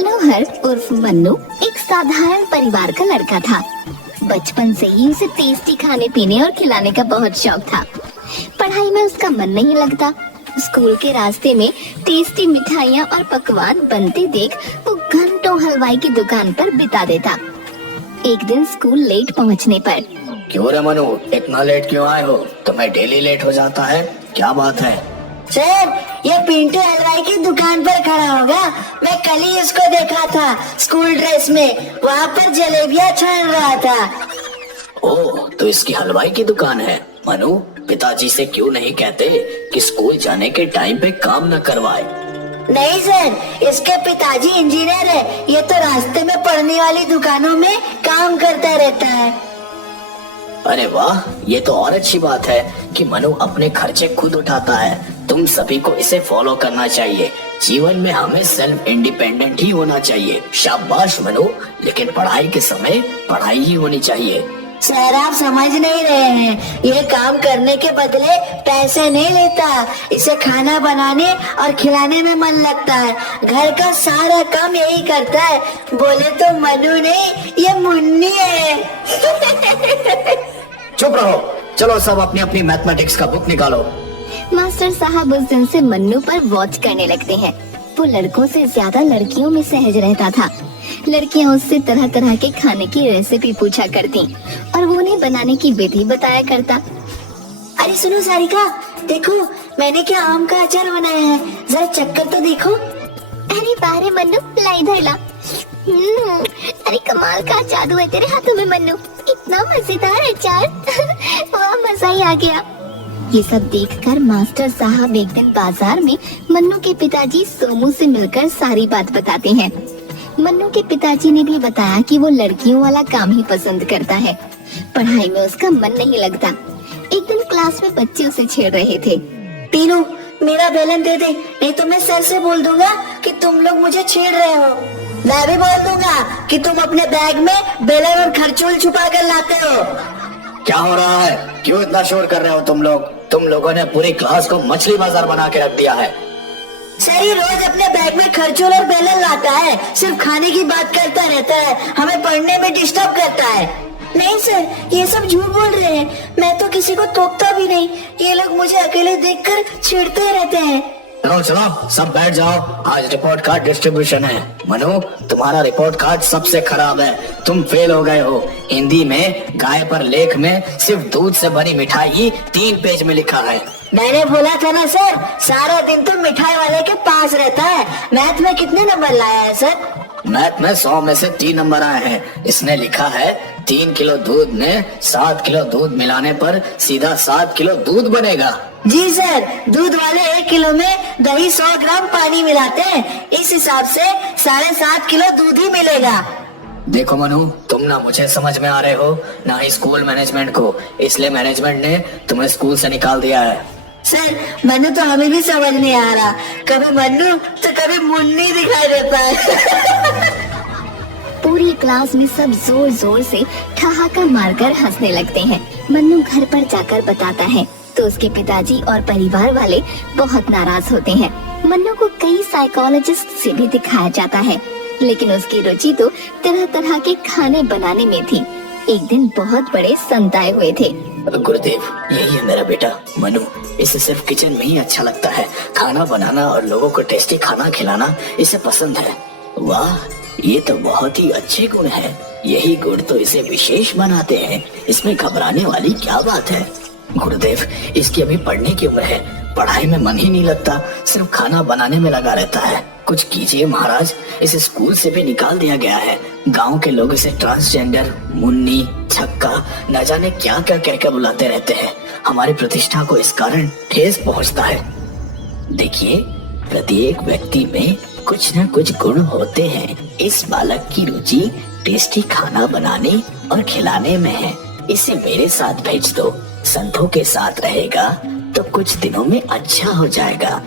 मनोहर उर्फ मन्नू एक साधारण परिवार का लड़का था। बचपन से ही उसे टेस्टी खाने पीने और खिलाने का बहुत शौक था। पढ़ाई में उसका मन नहीं लगता। स्कूल के रास्ते में टेस्टी मिठाइयाँ और पकवान बनते देख वो घंटों हलवाई की दुकान पर बिता देता। एक दिन स्कूल लेट पहुँचने पर, क्यों रे मनु, इतना लेट क्यों आए हो? तुम्हें डेली लेट हो जाता है, क्या बात है? सर, ये पिंटू हलवाई की दुकान पर खड़ा होगा। मैं कल ही उसको देखा था स्कूल ड्रेस में, वहाँ पर जलेबियाँ छान रहा था। ओह, तो इसकी हलवाई की दुकान है। मनु, पिताजी से क्यों नहीं कहते कि स्कूल जाने के टाइम पे काम न करवाए? नहीं सर, इसके पिताजी इंजीनियर है। ये तो रास्ते में पड़ने वाली दुकानों में काम करता रहता है। अरे वाह, ये तो और अच्छी बात है कि मनु अपने खर्चे खुद उठाता है। तुम सभी को इसे फॉलो करना चाहिए। जीवन में हमें सेल्फ इंडिपेंडेंट ही होना चाहिए। शाबाश मनु, लेकिन पढ़ाई के समय पढ़ाई ही होनी चाहिए। सर, आप समझ नहीं रहे हैं। ये काम करने के बदले पैसे नहीं लेता। इसे खाना बनाने और खिलाने में मन लगता है। घर का सारा काम यही करता है। बोले तो मनु नहीं, ये मुन्नी है। चुप रहो, चलो सब अपनी अपनी मैथमेटिक्स का बुक निकालो। मास्टर साहब उस दिन से मन्नू पर वॉच करने लगते हैं। वो लड़कों से ज्यादा लड़कियों में सहज रहता था। लड़कियां उससे तरह तरह के खाने की रेसिपी पूछा करती और वो उन्हें बनाने की विधि बताया करता। अरे सुनो सारिका, देखो मैंने क्या आम का अचार बनाया है, जरा चक्कर तो देखो। अरे बारे मन्नू, ला इधर ला। अरे कमाल का जादू है तेरे हाथों में मन्नू, इतना मजेदार अचार। वाह, मजा ही आ गया। ये सब देखकर मास्टर साहब एक दिन बाजार में मन्नू के पिताजी सोमू से मिलकर सारी बात बताते हैं। मन्नू के पिताजी ने भी बताया कि वो लड़कियों वाला काम ही पसंद करता है। पढ़ाई में उसका मन नहीं लगता। एक दिन क्लास में बच्चे उसे छेड़ रहे थे। तीनों, मेरा बेलन दे दे, नहीं तो मैं सर से बोल दूंगा कि तुम लोग मुझे छेड़ रहे हो। मैं भी बोल दूंगा कि तुम अपने बैग में बेलन और खरचूल छुपा कर लाते हो। क्या हो रहा है? क्यों इतना शोर कर रहे हो तुम लोग? तुम लोगों ने पूरी क्लास को मछली बाजार बना के रख दिया है। सर, ये रोज अपने बैग में खरचूल और बेलन लाता है, सिर्फ खाने की बात करता रहता है, हमें पढ़ने में डिस्टर्ब करता है। नहीं सर, ये सब झूठ बोल रहे हैं। मैं तो किसी को टोकता भी नहीं। ये लोग मुझे अकेले देखकर छेड़ते रहते हैं। चलो चलो, सब बैठ जाओ। आज रिपोर्ट कार्ड डिस्ट्रीब्यूशन है। मनु, तुम्हारा रिपोर्ट कार्ड सबसे खराब है। तुम फेल हो गए हो। हिंदी में गाय पर लेख में सिर्फ दूध से बनी मिठाई 3 पेज में लिखा है। मैंने बोला था ना सर, सारा दिन तो मिठाई वाले के पास रहता है। मैथ में कितने नंबर लाया है सर? मैथ में 100 में से 3 नंबर आए हैं। इसने लिखा है 3 किलो दूध में 7 किलो दूध मिलाने पर सीधा 7 किलो दूध बनेगा। जी सर, दूध वाले 1 किलो में दही 100 ग्राम पानी मिलाते हैं। इस हिसाब से 7.5 किलो दूध ही मिलेगा। देखो मनु, तुम ना मुझे समझ में आ रहे हो, ना ही स्कूल मैनेजमेंट को। इसलिए मैनेजमेंट ने तुम्हें स्कूल से निकाल दिया है। सर, मन्नू तो हमें भी समझ नहीं आ रहा। कभी मन्नू तो कभी मुन्नी दिखाई देता है। पूरी क्लास में सब जोर जोर से ठहाका मारकर हंसने लगते हैं। मन्नू घर पर जाकर बताता है तो उसके पिताजी और परिवार वाले बहुत नाराज होते हैं। मन्नू को कई साइकोलॉजिस्ट से भी दिखाया जाता है, लेकिन उसकी रुचि तो तरह तरह के खाने बनाने में थी। एक दिन बहुत बड़े संत आए हुए थे। गुरुदेव, यही है मेरा बेटा मनु। इसे सिर्फ किचन में ही अच्छा लगता है। खाना बनाना और लोगों को टेस्टी खाना खिलाना इसे पसंद है। वाह, ये तो बहुत ही अच्छे गुण है। यही गुण तो इसे विशेष बनाते हैं। इसमें घबराने वाली क्या बात है? गुरुदेव, इसकी अभी पढ़ने की उम्र है। पढ़ाई में मन ही नहीं लगता, सिर्फ खाना बनाने में लगा रहता है। कुछ कीजिए महाराज, इसे स्कूल से भी निकाल दिया गया है। गांव के लोग इसे ट्रांसजेंडर, मुन्नी, छक्का, न जाने क्या क्या कहकर बुलाते रहते हैं। हमारी प्रतिष्ठा को इस कारण ठेस पहुंचता है। देखिए, प्रत्येक व्यक्ति में कुछ न कुछ गुण होते हैं। इस बालक की रुचि टेस्टी खाना बनाने और खिलाने में है। इसे मेरे साथ भेज दो। संतों के साथ रहेगा तो कुछ दिनों में अच्छा हो जाएगा।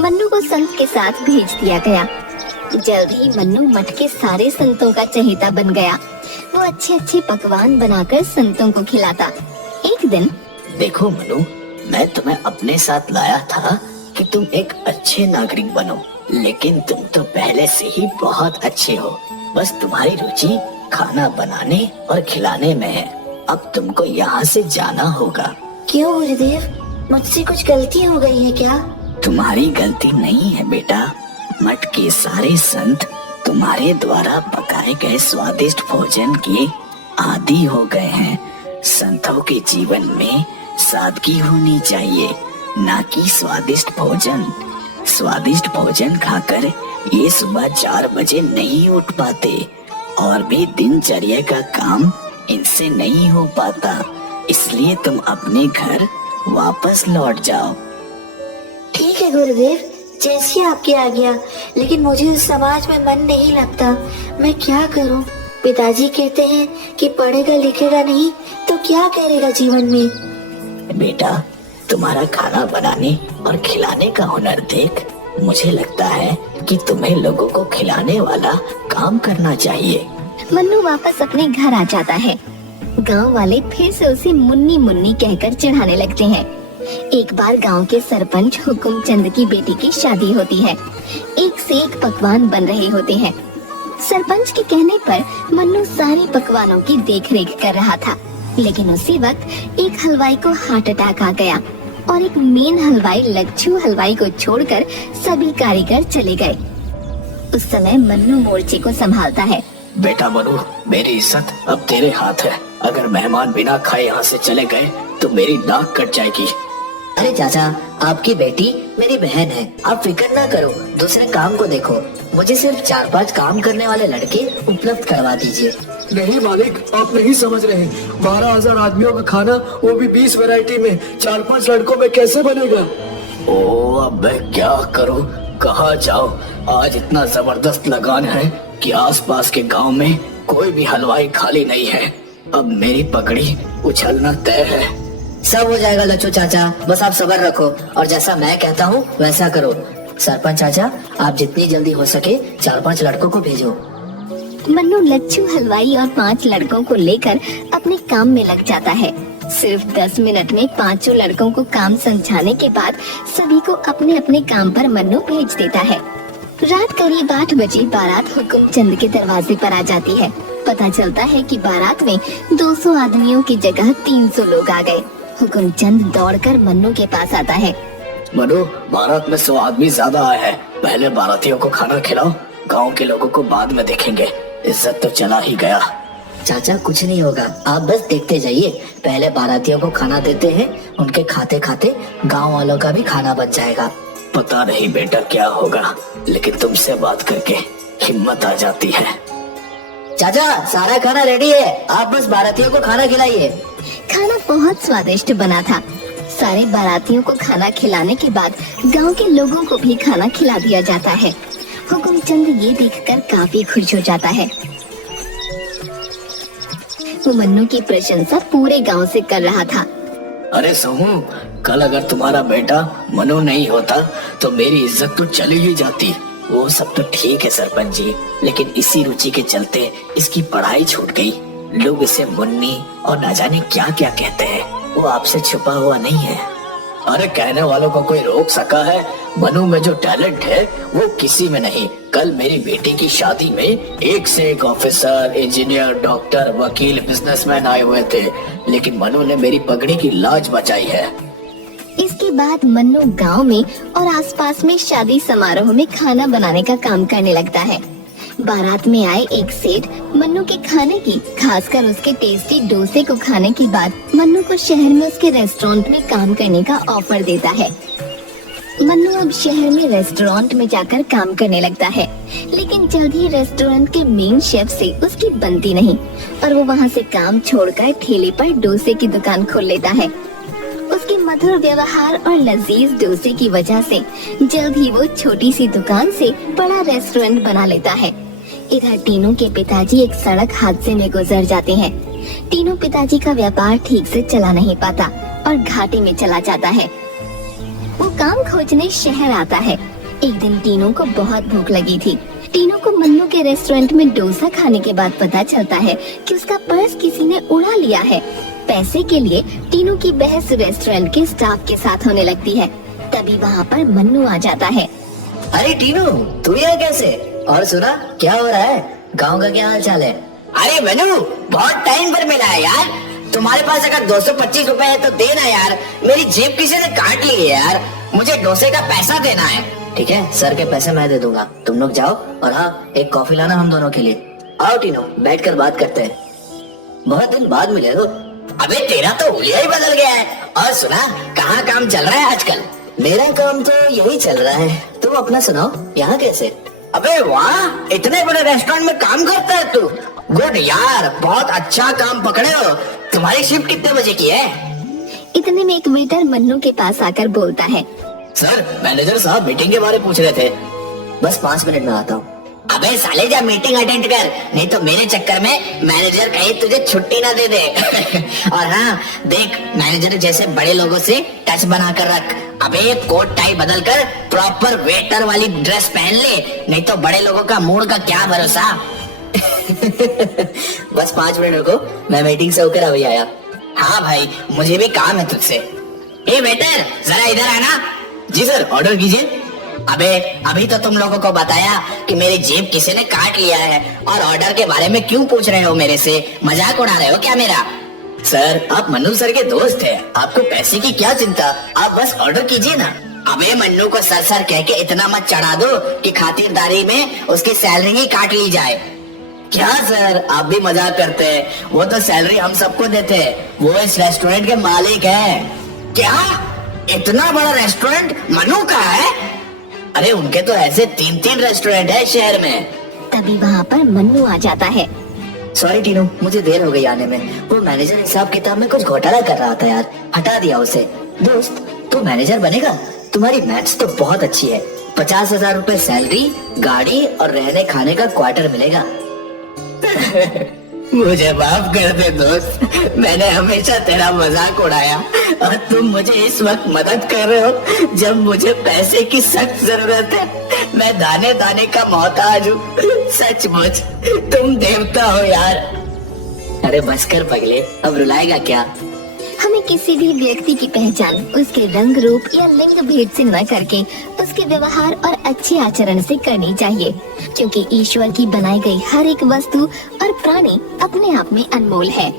मन्नू को संत के साथ भेज दिया गया। जल्द ही मन्नू मठ के सारे संतों का चहेता बन गया। वो अच्छे अच्छे पकवान बनाकर संतों को खिलाता। एक दिन, देखो मनु, मैं तुम्हें अपने साथ लाया था कि तुम एक अच्छे नागरिक बनो, लेकिन तुम तो पहले से ही बहुत अच्छे हो। बस तुम्हारी रुचि खाना बनाने और खिलाने में है। अब तुमको यहाँ से जाना होगा। क्यों गुरुदेव, मुझसे कुछ गलती हो गई है क्या? तुम्हारी गलती नहीं है बेटा। मठ के सारे संत तुम्हारे द्वारा पकाए गए स्वादिष्ट भोजन के आदी हो गए हैं। संतों के जीवन में सादगी होनी चाहिए, ना कि स्वादिष्ट भोजन। स्वादिष्ट भोजन खाकर ये सुबह 4 बजे नहीं उठ पाते और भी दिनचर्या का काम इनसे नहीं हो पाता। इसलिए तुम अपने घर वापस लौट जाओ। ठीक है गुरुदेव, जैसी आपकी आज्ञा, लेकिन मुझे उस समाज में मन नहीं लगता। मैं क्या करूं? पिताजी कहते हैं कि पढ़ेगा लिखेगा नहीं तो क्या करेगा जीवन में। बेटा, तुम्हारा खाना बनाने और खिलाने का हुनर देख मुझे लगता है कि तुम्हें लोगों को खिलाने वाला काम करना चाहिए। मन्नू वापस अपने घर आ जाता है। गांव वाले फिर से उसे मुन्नी मुन्नी कहकर चिढ़ाने लगते हैं। एक बार गांव के सरपंच हुकुमचंद की बेटी की शादी होती है। एक से एक पकवान बन रहे होते हैं। सरपंच के कहने पर मन्नू सारे पकवानों की देखरेख कर रहा था, लेकिन उसी वक्त एक हलवाई को हार्ट अटैक आ गया और एक मेन हलवाई लच्छू हलवाई को छोड़कर सभी कारीगर चले गए। उस समय मन्नू मोर्चे को संभालता है। बेटा मनु, मेरी इज्जत अब तेरे हाथ है। अगर मेहमान बिना खाए यहाँ से चले गए तो मेरी नाक कट जाएगी। अरे चाचा, आपकी बेटी मेरी बहन है, आप फिक्र ना करो, दूसरे काम को देखो। मुझे सिर्फ 4-5 काम करने वाले लड़के उपलब्ध करवा दीजिए। नहीं मालिक, आप नहीं समझ रहे। 12,000 आदमियों का खाना, वो भी 20 वैरायटी में 4-5 लड़कों में कैसे बनेगा? ओ, अब मैं क्या करूं? कहाँ जाऊं? आज इतना जबरदस्त लगान है कि आसपास के गांव में कोई भी हलवाई खाली नहीं है। अब मेरी पकड़ी उछलना तय है। सब हो जाएगा लच्छू चाचा, बस आप सब्र रखो और जैसा मैं कहता हूँ वैसा करो। सरपंच चाचा, आप जितनी जल्दी हो सके 4-5 लड़कों को भेजो। मन्नू लच्छू हलवाई और 5 लड़कों को लेकर अपने काम में लग जाता है। सिर्फ 10 मिनट में 5 लड़कों को काम समझाने के बाद सभी को अपने अपने काम पर मन्नू भेज देता है। रात करीब 8 बजे बारात हुकुमचंद के दरवाजे पर आ जाती है। पता चलता है कि बारात में 200 आदमियों की जगह 300 लोग आ गए। हुकुमचंद दौड़कर मन्नू के पास आता है। मनु, बारात में 100 आदमी ज्यादा आए हैं। पहले बारातियों को खाना खिलाओ, गांव के लोगों को बाद में देखेंगे। इज्जत तो चला ही गया। चाचा कुछ नहीं होगा, आप बस देखते जाइए। पहले बारातियों को खाना देते हैं, उनके खाते खाते गांव वालों का भी खाना बन जाएगा। पता नहीं बेटा क्या होगा, लेकिन तुमसे बात करके हिम्मत आ जाती है। चाचा, सारा खाना रेडी है, आप बस बारातियों को खाना खिलाइए। खाना बहुत स्वादिष्ट बना था। सारे बारातियों को खाना खिलाने के बाद गांव के लोगों को भी खाना खिला दिया जाता है। हुकुमचंद ये देखकर काफी खुश हो जाता है। वो मन्नू की प्रशंसा पूरे गांव से कर रहा था। अरे सोहू, कल अगर तुम्हारा बेटा मनु नहीं होता तो मेरी इज्जत तो चली ही जाती। वो सब तो ठीक है सरपंच जी, लेकिन इसी रुचि के चलते इसकी पढ़ाई छूट गई। लोग इसे मुन्नी और न जाने क्या क्या कहते हैं। वो आपसे छुपा हुआ नहीं है। अरे कहने वालों को कोई रोक सका है? मनु में जो टैलेंट है वो किसी में नहीं। कल मेरी बेटी की शादी में एक से एक ऑफिसर, इंजीनियर, डॉक्टर, वकील, बिजनेसमैन आए हुए थे, लेकिन मनु ने मेरी पगड़ी की लाज बचाई है। इसके बाद मन्नू गांव में और आसपास में शादी समारोह में खाना बनाने का काम करने लगता है। बारात में आए एक सेठ मन्नू के खाने की, खासकर उसके टेस्टी डोसे को खाने के बाद मन्नू को शहर में उसके रेस्टोरेंट में काम करने का ऑफर देता है। मन्नू अब शहर में रेस्टोरेंट में जाकर काम करने लगता है, लेकिन जल्द ही रेस्टोरेंट के मेन शेफ से उसकी बनती नहीं और वो वहाँ से काम छोड़कर ठेले पर डोसे की दुकान खोल लेता है। उसके मधुर व्यवहार और लजीज डोसे की वजह से जल्द ही वो छोटी सी दुकान से बड़ा रेस्टोरेंट बना लेता है। इधर टीनू के पिताजी एक सड़क हादसे में गुजर जाते हैं। टीनू पिताजी का व्यापार ठीक से चला नहीं पाता और घाटे में चला जाता है। वो काम खोजने शहर आता है। एक दिन टीनू को बहुत भूख लगी थी। टीनू को मन्नू के रेस्टोरेंट में डोसा खाने के बाद पता चलता है कि उसका पर्स किसी ने उड़ा लिया है। पैसे के लिए टीनू की बहस रेस्टोरेंट के स्टाफ के साथ होने लगती है। तभी वहाँ पर मन्नू आ जाता है। अरे टीनू, तू यहाँ कैसे? और सुना, क्या हो रहा है? गांव का क्या हाल चाल है? अरे मनु, बहुत टाइम पर मिला है यार। तुम्हारे पास अगर 225 रुपए है तो देना यार, मेरी जेब किसी ने काट ली है यार, मुझे डोसे का पैसा देना है। ठीक है, सर के पैसे मैं दे दूंगा, तुम लोग जाओ। और हाँ, एक कॉफी लाना हम दोनों के लिए। आओ टीनू, बैठकर बात करते हैं। बहुत दिन बाद मिले हो। अबे तेरा तो हुलिया ही बदल गया है। और सुना, कहाँ काम चल रहा है आजकल? मेरा काम तो यही चल रहा है, तुम अपना सुनाओ, यहाँ कैसे? अबे वाह, इतने बड़े रेस्टोरेंट में काम करता है तू। गुड यार, बहुत अच्छा काम पकड़े हो। तुम्हारी शिफ्ट कितने बजे की है? इतने में एक वेटर मन्नू के पास आकर बोलता है, सर, मैनेजर साहब मीटिंग के बारे में पूछ रहे थे। बस 5 मिनट में आता हूँ। अबे साले, जा मीटिंग अटेंड कर, नहीं तो मेरे चक्कर में मैनेजर कहीं तुझे छुट्टी ना दे दे। और हाँ देख, मैनेजर जैसे बड़े लोगों से टच बना कर रख। अबे कोट टाई बदल कर प्रॉपर वेटर वाली ड्रेस पहन ले, नहीं तो बड़े लोगों का मूड का क्या भरोसा। बस 5 मिनट रुको, मैं मीटिंग से होकर अभी आया। हाँ भाई, मुझे भी काम है तुझसे। ए वेटर, जरा इधर आना। जी सर, ऑर्डर कीजिए। अबे अभी तो तुम लोगों को बताया कि मेरी जेब किसी ने काट लिया है, और ऑर्डर के बारे में क्यों पूछ रहे हो मेरे से? मजाक उड़ा रहे हो क्या मेरा? सर, आप मन्नू सर के दोस्त हैं, आपको पैसे की क्या चिंता, आप बस ऑर्डर कीजिए ना। अबे मन्नू को सर सर कह के इतना मत चढ़ा दो कि खातिरदारी में उसकी सैलरी ही काट ली जाए। क्या सर, आप भी मजाक करते हैं? वो तो सैलरी हम सबको देते हैं, वो इस रेस्टोरेंट के मालिक है। क्या? इतना बड़ा रेस्टोरेंट मन्नू का है? अरे उनके तो ऐसे 3-3 रेस्टोरेंट है शहर में। तभी वहाँ पर मन्नू आ जाता है। सॉरी टीनू, मुझे देर हो गई आने में। वो मैनेजर हिसाब किताब में कुछ घोटाला कर रहा था यार, हटा दिया उसे। दोस्त, तू मैनेजर बनेगा? तुम्हारी मैथ्स तो बहुत अच्छी है। 50,000 रुपए सैलरी, गाड़ी और रहने खाने का क्वार्टर मिलेगा। मुझे माफ कर दे दोस्त, मैंने हमेशा तेरा मजाक उड़ाया, और तुम मुझे इस वक्त मदद कर रहे हो जब मुझे पैसे की सख्त जरूरत है। मैं दाने दाने का मोहताज हूँ। सचमुच तुम देवता हो यार। अरे बस कर पगले, अब रुलाएगा क्या? हमें किसी भी व्यक्ति की पहचान उसके रंग रूप या लिंग भेद से न करके उसके व्यवहार और अच्छे आचरण से करनी चाहिए, क्योंकि ईश्वर की बनाई गई हर एक वस्तु और प्राणी अपने आप में अनमोल है।